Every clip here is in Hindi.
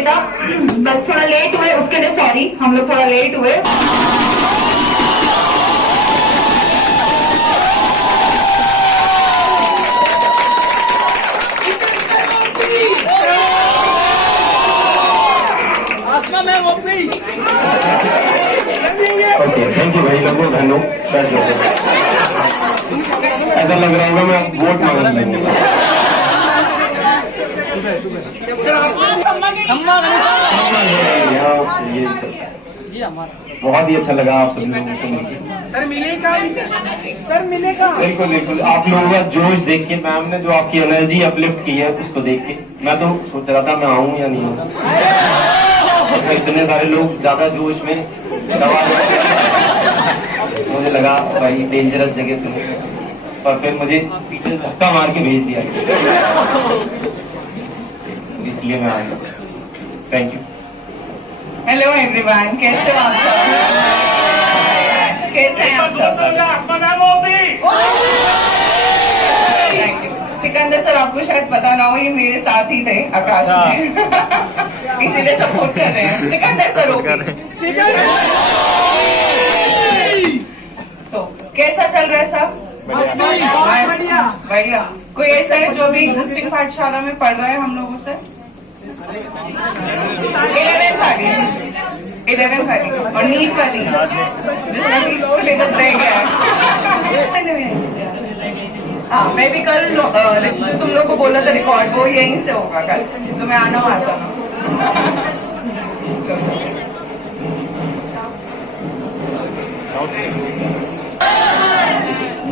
बेटा, बस थोड़ा लेट हुए उसके लिए सॉरी, हम लोग थोड़ा लेट हुए। ओके, थैंक यू भाई लोगों, धन्यवाद। ऐसा लग रहा होगा मैं वोट मांगने लूंगा। बहुत ही अच्छा लगा आप सभी लोगों से मिलकर। सर मिलेगा, सर मिलेगा। बिल्कुल बिल्कुल, आप लोगों का जोश देख के, मैम ने जो आपकी एनर्जी अपलिफ्ट की है उसको देख के मैं तो सोच रहा था मैं आऊं या नहीं आऊं। इतने सारे लोग ज्यादा जोश में दवा मुझे लगा भाई डेंजरस जगह पे, और फिर मुझे पीछे धक्का मार के भेज दिया, इसलिए मैं आया। Thank you. हेलो एवरीवन, कैसे हो आप सब? कैसे हैं आप सब? Thank you. सिकंदर सर, आपको शायद पता ना हो, ये मेरे साथ ही थे आकाश में, इसीलिए सपोर्ट कर रहे हैं। सिकंदर सर सो कैसा चल रहा है सब? बढ़िया। कोई ऐसा है जो अभी एग्जिस्टिंग पाठशाला में पढ़ रहा है हम लोगों से? 11th वाली और नीट वाली जिसमें सिलेबस रह गया है। हाँ, मैं भी कल जो तुम लोग को बोला था रिकॉर्ड, वो यहीं से होगा कल, तो मैं आना आता हूँ।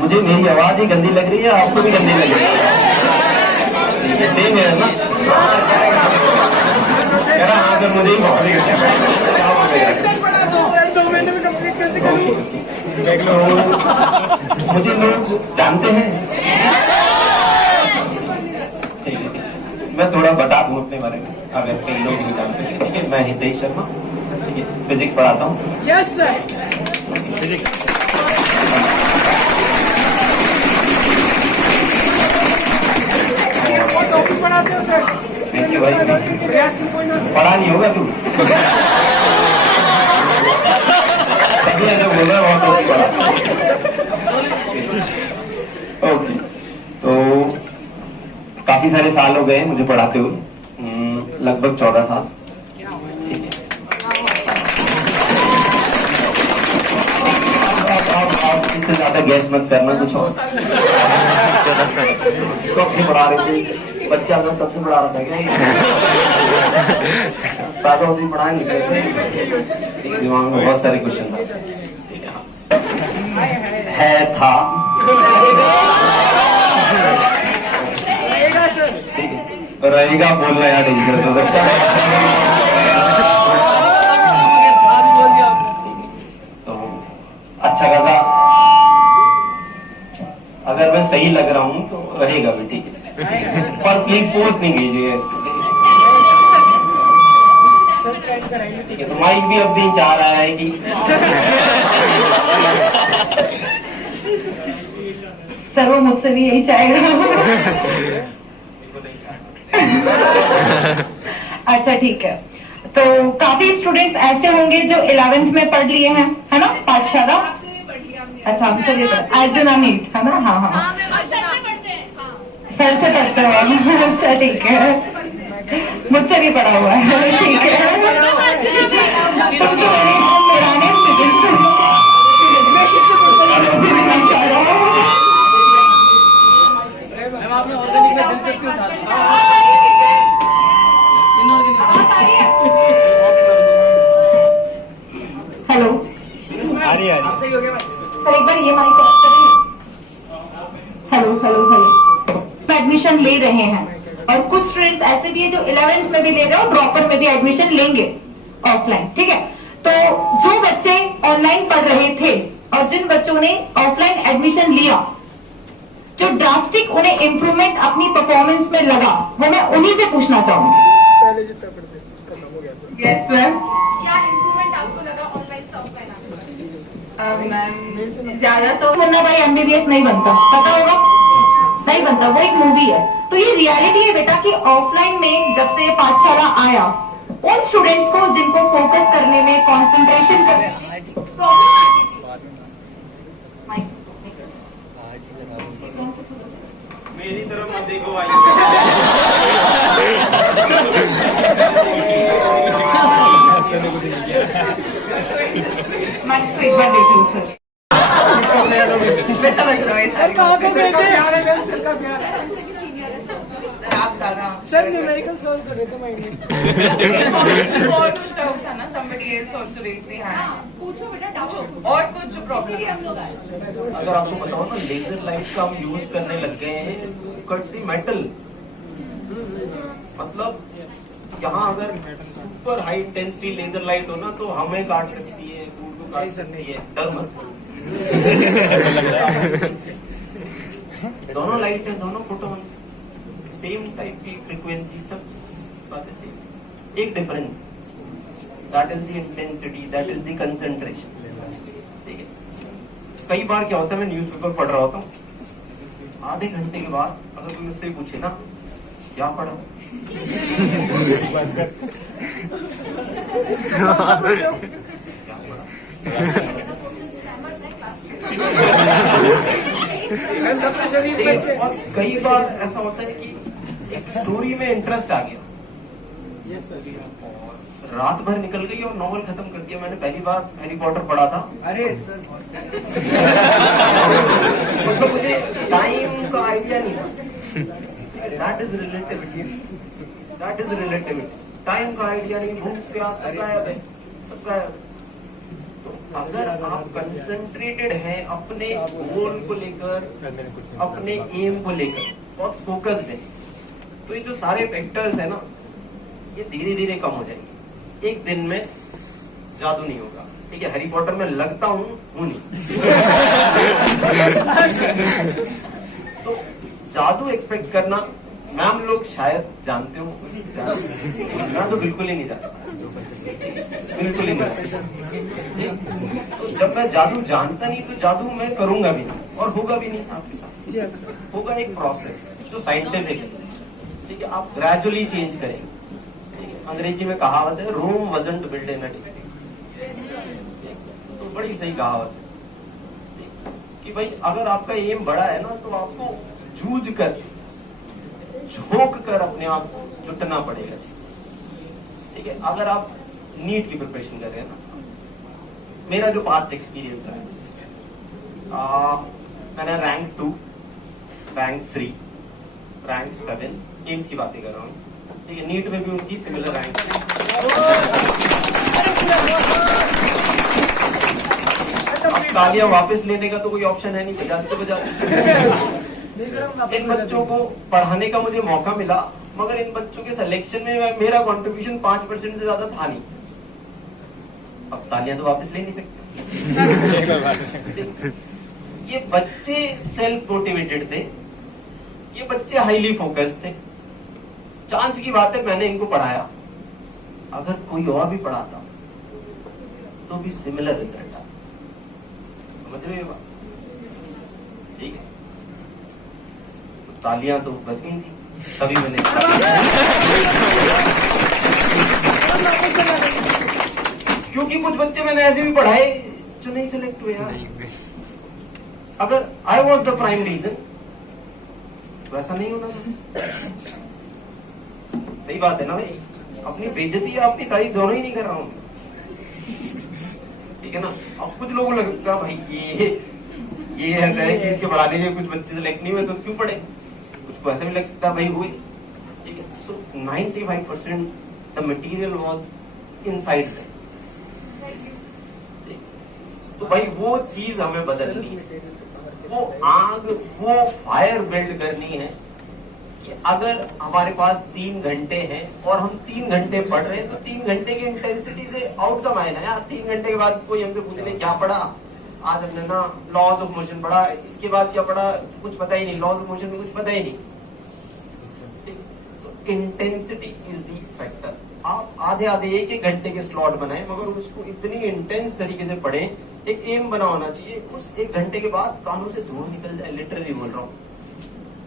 मुझे मेरी आवाज ही गंदी लग रही है, आपको भी गंदी लग रही है? सेम है ना? हाँ सर, मुझे ही बहुत ही मुझे लोग जानते हैं, मैं थोड़ा बता दूं अपने बारे में अगर कई लोग नहीं जानते हैं। ठीक है, मैं हितेश शर्मा, ठीक है, फिजिक्स पढ़ाता हूँ। Yes sir. पढ़ाते हो सर? थैंक यू भाई। पढ़ा नहीं होगा तू? तभी ऐसे बोल रहा है, बहुत पढ़ा। ओके, तो काफी सारे साल हो गए मुझे पढ़ाते हुए, लगभग 14 साल। ठीक है, आप इससे ज्यादा गैस मत करना कुछ और। कब से पढ़ा रहे थे? बच्चा तो तब से पढ़ा रहा था क्या? पैदा होते ही पढ़ा नहीं सकते, दिमाग में बहुत सारे क्वेश्चन है था। रहेगा बोलना यार, डेंजरस हो सकता है। तो अच्छा खासा अगर मैं सही लग रहा हूँ तो रहेगा भी, ठीक है, पर प्लीज पोस्ट नहीं कीजिए इसको, ठीक है? तो माइक भी अब नहीं चाह रहा है कि सर वो मुझसे भी यही चाहेगा। अच्छा ठीक है, तो काफी स्टूडेंट्स ऐसे होंगे जो 11th में पढ़ लिए हैं, है ना, पाठशाला? अच्छा, हमसे भी अर्जुना नीट, है ना? हाँ हाँ, सर से पढ़ते हो? अच्छा ठीक है, मुझसे भी पढ़ा हुआ है, ठीक है। पुराने स्टूडेंट्स हेलो, सर एक बार ये माइक ऑफ करिए। हेलो हेलो हेलो, एडमिशन ले रहे हैं और कुछ स्टूडेंट्स ऐसे भी है जो 11th में भी ले रहे हैं और ड्रॉपर में भी एडमिशन लेंगे ऑफलाइन, ठीक है? तो जो बच्चे ऑनलाइन पढ़ रहे थे और जिन बच्चों ने ऑफलाइन एडमिशन लिया, जो ड्रास्टिक उन्हें इम्प्रूवमेंट अपनी परफॉर्मेंस में लगा, वो मैं उन्हीं से पूछना चाहूंगी। यस मैम, क्या इम्प्रूवमेंट आपको लगा ऑनलाइन से ऑफलाइन? मैम ज्यादा तो मुन्ना भाई MBBS नहीं बनता, पता होगा? नहीं बनता, वो एक मूवी है। तो ये रियलिटी है बेटा कि ऑफलाइन में जब से पाठशाला आया उन स्टूडेंट्स को जिनको फोकस करने में, कंसंट्रेशन करने में प्रॉब्लम आती थी। मेरी तरफ मत देखो भाई। मैक्स को एक बार देख लो सर। मैं समझ रहा हूँ सर कहाँ पे सर बैठे सर का प्यार है हमसे भी सीनियर है सब। आप ज्यादा सर न्यूमेरिकल सॉल्व कर रहे थे माइंड में और कुछ डाउट था ना, somebody else also raised their hand। हाँ, पूछो बेटा डाउट पूछो। और कुछ जो प्रॉब्लम इसीलिए हम लोग आए। अगर आपको बताओ ना, लेजर लाइट का हम यूज करने लग गए हैं कट दी मेटल। मतलब यहाँ अगर super high intensity laser light हो ना तो हमें काट सकती है, फूड को काट सकती है, डर मत। दोनों लाइट है, दोनों फोटोन, सेम टाइप की फ्रीक्वेंसी, सब बातें सेम, एक difference, that is the intensity, that is the concentration. ठीक है, कई बार क्या होता है, मैं न्यूज़पेपर पढ़ रहा होता हूँ, आधे घंटे के बाद अगर कोई मुझसे पूछे ना क्या पढ़ा, सबसे शरीफ बच्चे और कई बार ऐसा होता है कि एक स्टोरी में इंटरेस्ट आ गया, रात भर निकल गई और नॉवल खत्म कर दिया। मैंने पहली बार हैरी पॉटर पढ़ा था। अरे सर मतलब मुझे टाइम का आइडिया नहीं था। That is relativity, that is relativity. Time का आइडिया नहीं, बुक्स के साथ सब गायब है, सब गायब। तो अगर आप कंसंट्रेटेड हैं अपने गोल को लेकर, अपने एम को लेकर, बहुत फोकस्ड है, तो ये जो सारे फैक्टर्स है ना, ये धीरे धीरे कम हो जाएंगे। एक दिन में जादू नहीं होगा। ठीक है, हैरी पॉटर में लगता हूँ नहीं। तो जादू एक्सपेक्ट करना, मैम लोग शायद जानते हो, मैं तो बिल्कुल ही नहीं जानता, बिल्कुल ही नहीं। तो जब मैं जादू जानता नहीं तो जादू मैं करूंगा भी नहीं और होगा भी नहीं आपके साथ। होगा एक प्रोसेस जो साइंटिफिक है। ठीक है, आप ग्रेजुअली चेंज करेंगे। अंग्रेजी में कहावत है, रोम वजंट बिल्ड इन अ डे। तो बड़ी सही कहावत है कि भाई अगर आपका एम बड़ा है ना तो आपको जूझ कर, झोंक कर अपने आप को जुटना पड़ेगा। ठीक है, अगर आप नीट की प्रिपरेशन कर रहे हैं ना, मेरा जो पास्ट एक्सपीरियंस है, मैंने रैंक 2, रैंक 3, रैंक 7 एम्स की बातें कर रहा हूँ। ठीक है, नीट में भी उनकी सिमिलर रैंक। तालियां वापस लेने का तो कोई ऑप्शन है नहीं, बजाते बजाते। इन बच्चों को पढ़ाने का मुझे मौका मिला, मगर इन बच्चों के सिलेक्शन में मेरा कंट्रीब्यूशन 5% से ज्यादा था नहीं। अब तालियां तो वापस ले नहीं सकते। ये बच्चे सेल्फ मोटिवेटेड थे, ये बच्चे हाईली फोकस्ड थे। चांस की बात है, मैंने इनको पढ़ाया, अगर कोई और भी पढ़ाता तो भी सिमिलर रिजल्ट आता। समझ रहे हो? ठीक है, तो तालियां तो बच गई थी, तभी मैंने क्योंकि कुछ बच्चे मैंने ऐसे भी पढ़ाए जो नहीं सिलेक्ट हुए यार। अगर I was the prime reason तो ऐसा नहीं होना था। सही बात है ना भाई, अपनी बेइज्जती या अपनी तारीफ दोनों ही नहीं कर रहा हूं। ठीक है ना, अब कुछ लोगों को लगता भाई ये ऐसा है कि इसके पढ़ाने के कुछ बच्चे सिलेक्ट नहीं हुए तो क्यों पढ़े, कुछ को ऐसा भी लग सकता है भाई हुए। ठीक है, सो 95% the material was inside them. तो भाई वो चीज हमें बदलनी है, वो आग, वो फायर बिल्ड करनी है कि अगर हमारे पास 3 घंटे हैं और हम 3 घंटे पढ़ रहे हैं तो 3 घंटे की इंटेंसिटी से आउटकम आए ना यार। 3 घंटे के बाद कोई हमसे पूछ ले क्या पढ़ा, आज हमने ना लॉज ऑफ मोशन पढ़ा, इसके बाद क्या पढ़ा कुछ पता ही नहीं, लॉज ऑफ मोशन में कुछ पता ही नहीं। तो इंटेंसिटी इज द फैक्टर। आप आधे आधे एक घंटे के स्लॉट बनाए, मगर उसको इतनी इंटेंस तरीके से पढ़ें, एक एम बना होना चाहिए। उस 1 घंटे के बाद कानों से धुआं निकल जाए, लिटरली बोल रहा हूँ,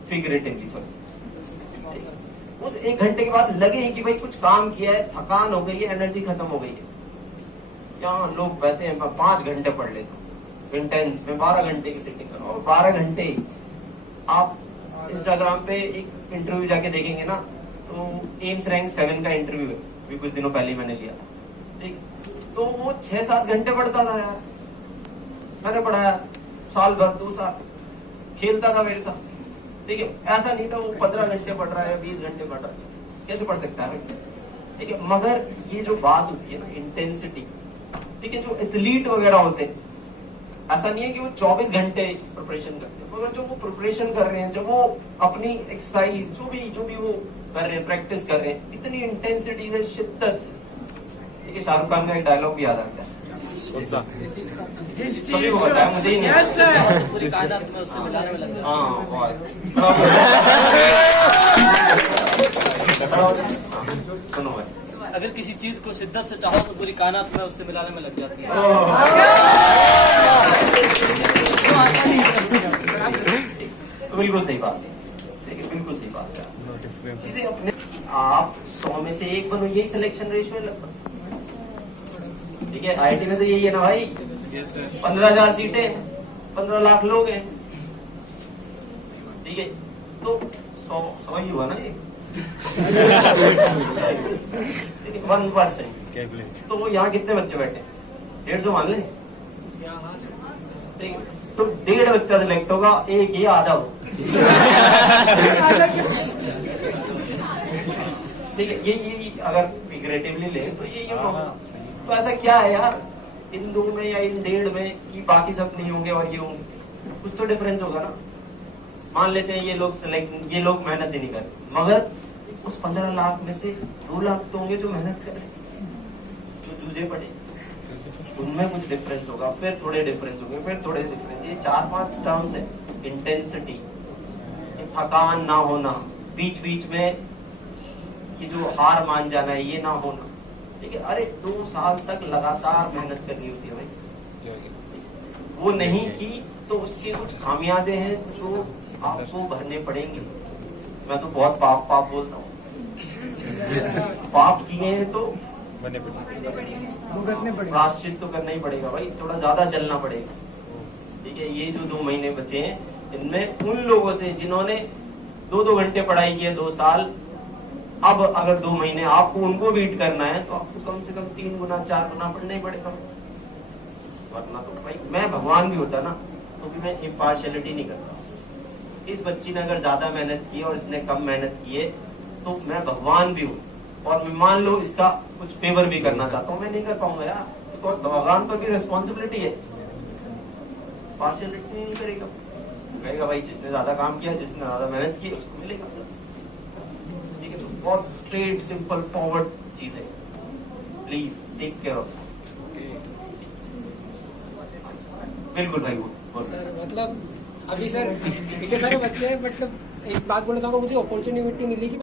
फिगरेटिवली सॉरी। उस 1 घंटे के बाद लगे कि भाई कुछ काम किया है, थकान हो गई है, एनर्जी खत्म हो गई है, यहाँ लोग कहते हैं मैं 5 घंटे पढ़ लेता हूँ इंटेंस में, 12 घंटे की सिटिंग करो, और 12 घंटे आप इंस्टाग्राम पे एक इंटरव्यू जाके देखेंगे ना, तो एम्स रैंक 7 का इंटरव्यू है, भी कुछ दिनों पहले मैंने लिया था, ठीक, तो वो 6-7 घंटे पढ़ता था यार, मैंने पढ़ाया साल भर 2 साल, खेलता था मेरे साथ, ठीक है, ऐसा नहीं था वो 15 घंटे पढ़ रहा है, 20 घंटे पढ़ रहा है, कैसे पढ़ सकता है, ठीक है। मगर ये जो बात होती है ना इंटेंसिटी, ठीक है, जो एथलीट वगैरह होते हैं, ऐसा नहीं है कि वो 24 घंटे प्रिपरेशन करते हैं, मगर जो वो प्रिपरेशन कर रहे हैं, जब वो अपनी एक्सरसाइज जो भी वो कर रहे हैं, प्रैक्टिस कर रहे हैं, इतनी इंटेंसिटी से, शिद्दत से, ठीक है। शाहरुख खान का एक डायलॉग भी याद आता है, सभी को पता है, मुझे ही नहीं Yes, sir. पूरी कायनात में उससे मिलाने में लग जाती है। हाँ सुनो भाई, अगर किसी चीज को शिद्दत से चाहो तो पूरी कायनात में उससे मिलाने में लग जाती है। तो बिल्कुल सही बात है, ठीक है, बिल्कुल सही बात है। चीजें अपने आप 100 में से 1 बनो, यही सिलेक्शन रेशियो है लगभग, ठीक है। IIT में तो यही है ना भाई, 15,000 सीटें, 15 लाख लोग हैं, ठीक है, तो 100 ही हुआ ना ये, ठीक है, 1%, तो यहाँ कितने बच्चे बैठे, 150 मान ले, ठीक है, तो 1.5 बच्चा सिलेक्ट होगा, 1 ही आधा हो, ठीक है। ये अगर फिगरेटिवली ले तो ये होगा, तो ऐसा क्या है यार इन 2 में या इन 1.5 में कि बाकी सब नहीं होंगे और ये होंगे, कुछ तो डिफरेंस होगा ना। मान लेते हैं ये लोग मेहनत ही नहीं कर रहे, मगर उस 15 लाख में से 2 लाख तो होंगे जो मेहनत कर रहे हैं, जो जूझे पड़े, उनमें कुछ डिफरेंस होगा, फिर थोड़े डिफरेंस होंगे, फिर थोड़े डिफरेंस, ये 4-5 टर्म्स है। इंटेंसिटी, थकान ना होना, बीच बीच में ये जो हार मान जाना है ये ना होना, ठीक है। अरे 2 साल तक लगातार मेहनत करनी होती है भाई, वो नहीं की तो उसके कुछ खामियाजे हैं जो आपको भरने पड़ेंगे। मैं तो बहुत पाप बोलता हूँ, पाप किए हैं तो भुगतने पड़ेंगे। प्रायश्चित तो करना ही पड़ेगा भाई, थोड़ा ज्यादा चलना पड़ेगा, ठीक है। ये जो 2 महीने बचे हैं, इनमें उन लोगों से जिन्होंने 2-2 घंटे पढ़ाई की है 2 साल, अब अगर 2 महीने आपको उनको बीट करना है तो आपको कम से कम 3 गुना 4 गुना पढ़ना ही पड़ेगा, वरना तो भाई मैं भगवान भी होता ना तो भी मैं इम्पार्शियलिटी नहीं करता। इस बच्ची ने अगर ज्यादा मेहनत की और इसने कम मेहनत की है तो मैं भगवान भी हूँ, और मैं मान लो इसका कुछ फेवर भी करना चाहता हूँ, मैं नहीं कर पाऊंगा यार, तो भगवान पर भी रिस्पॉन्सिबिलिटी है, पार्शियलिटी नहीं करेगा, कहेगा भाई जिसने ज्यादा काम किया, जिसने ज्यादा मेहनत की उसको मिलेगा, ठीक है। तो बहुत स्ट्रेट सिंपल फॉरवर्ड चीज है, प्लीज टेक केयर ऑफ। बिल्कुल भाई वो सर मतलब अभी सर इतने सारे बच्चे हैं, मतलब एक बात बोलना चाहूंगा, मुझे अपॉर्चुनिटी मिली कि